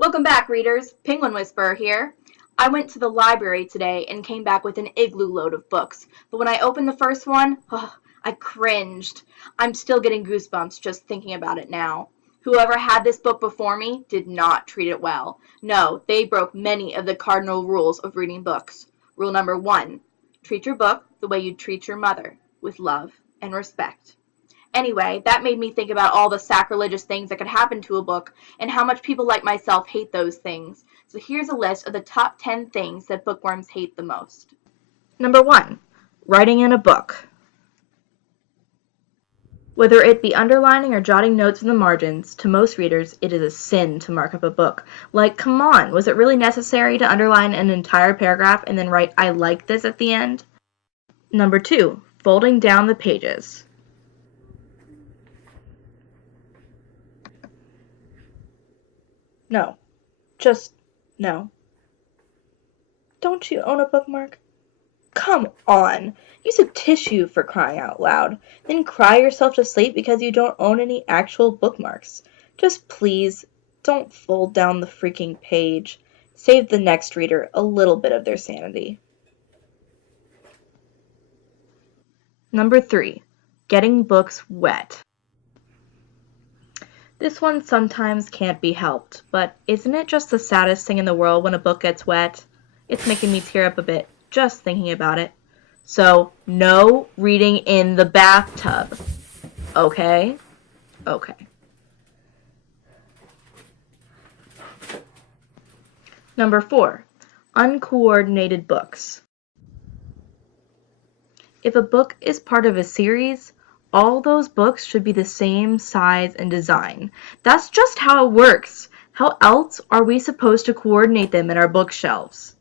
Welcome back, readers. Penguin Whisperer here. I went to the library today and came back with an igloo load of books, but when I opened the first one, I cringed. I'm still getting goosebumps just thinking about it now. Whoever had this book before me did not treat it well. No, they broke many of the cardinal rules of reading books. Rule number 1, treat your book the way you'd treat your mother, with love and respect. Anyway, that made me think about all the sacrilegious things that could happen to a book and how much people like myself hate those things. So here's a list of the top 10 things that bookworms hate the most. Number 1. Writing in a book. Whether it be underlining or jotting notes in the margins, to most readers it is a sin to mark up a book. Like, come on, was it really necessary to underline an entire paragraph and then write "I like this" at the end? Number 2. Folding down the pages. No. Just no. Don't you own a bookmark? Come on! Use a tissue, for crying out loud. Then cry yourself to sleep because you don't own any actual bookmarks. Just please, don't fold down the freaking page. Save the next reader a little bit of their sanity. Number 3. Getting books wet. This one sometimes can't be helped, but isn't it just the saddest thing in the world when a book gets wet? It's making me tear up a bit just thinking about it. So, no reading in the bathtub. Okay? Okay. Number 4. Uncoordinated books. If a book is part of a series, all those books should be the same size and design. That's just how it works. How else are we supposed to coordinate them in our bookshelves?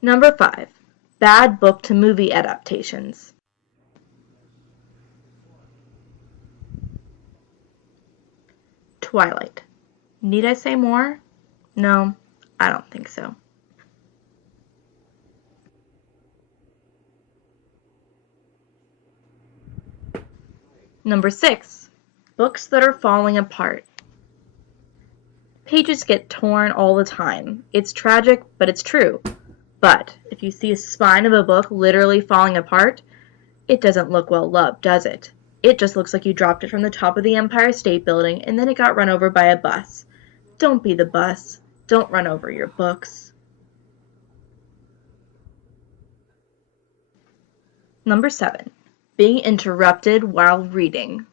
Number 5. Bad book to movie adaptations. Twilight. Need I say more? No, I don't think so. Number 6. Books that are falling apart. Pages get torn all the time. It's tragic, but it's true. But if you see a spine of a book literally falling apart, it doesn't look well loved, does it? It just looks like you dropped it from the top of the Empire State Building and then it got run over by a bus. Don't be the bus. Don't run over your books. Number 7. Being interrupted while reading.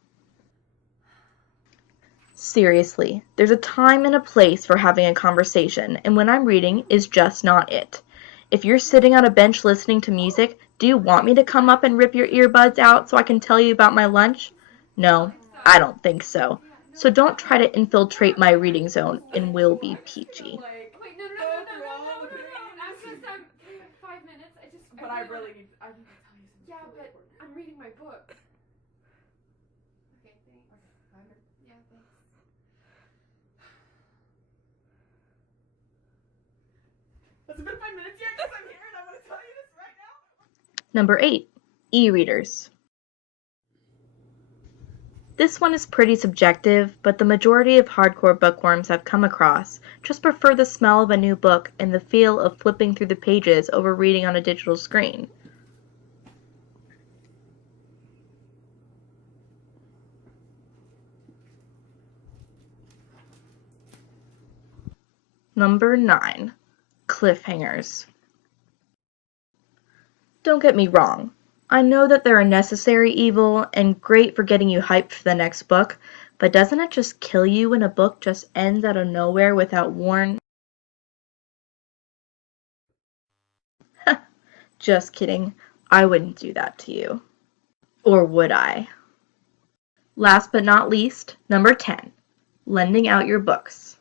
Seriously, there's a time and a place for having a conversation, and when I'm reading is just not it. If you're sitting on a bench listening to music, do you want me to come up and rip your earbuds out so I can tell you about my lunch? No, I don't think so. So don't try to infiltrate my reading zone and we'll be peachy. Wait, no. I'm just 5 minutes. But I really need to tell you something. Yeah, but I'm reading my book. Okay, thanks. Yeah, thanks. Has it been 5 minutes yet? Because I'm here and I want to tell you this right now. Number 8. E-readers. This one is pretty subjective, but the majority of hardcore bookworms I've come across just prefer the smell of a new book and the feel of flipping through the pages over reading on a digital screen. Number 9. Cliffhangers. Don't get me wrong. I know that they're a necessary evil and great for getting you hyped for the next book, but doesn't it just kill you when a book just ends out of nowhere without warning? Just kidding. I wouldn't do that to you. Or would I? Last but not least, number 10. Lending out your books.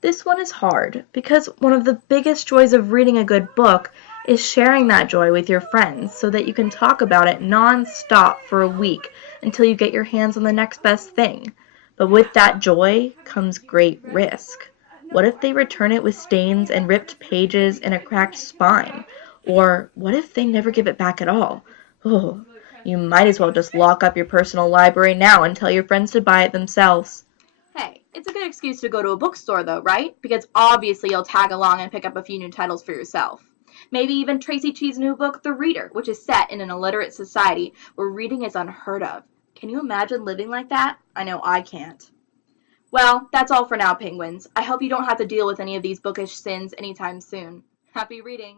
This one is hard because one of the biggest joys of reading a good book is sharing that joy with your friends so that you can talk about it non-stop for a week until you get your hands on the next best thing. But with that joy comes great risk. What if they return it with stains and ripped pages and a cracked spine? Or what if they never give it back at all? Oh, You might as well just lock up your personal library now and tell your friends to buy it themselves. Hey, it's a good excuse to go to a bookstore though, right? Because obviously you'll tag along and pick up a few new titles for yourself. Maybe even Tracy Chee's new book, The Reader, which is set in an illiterate society where reading is unheard of. Can you imagine living like that? I know I can't. Well, that's all for now, penguins. I hope you don't have to deal with any of these bookish sins anytime soon. Happy reading!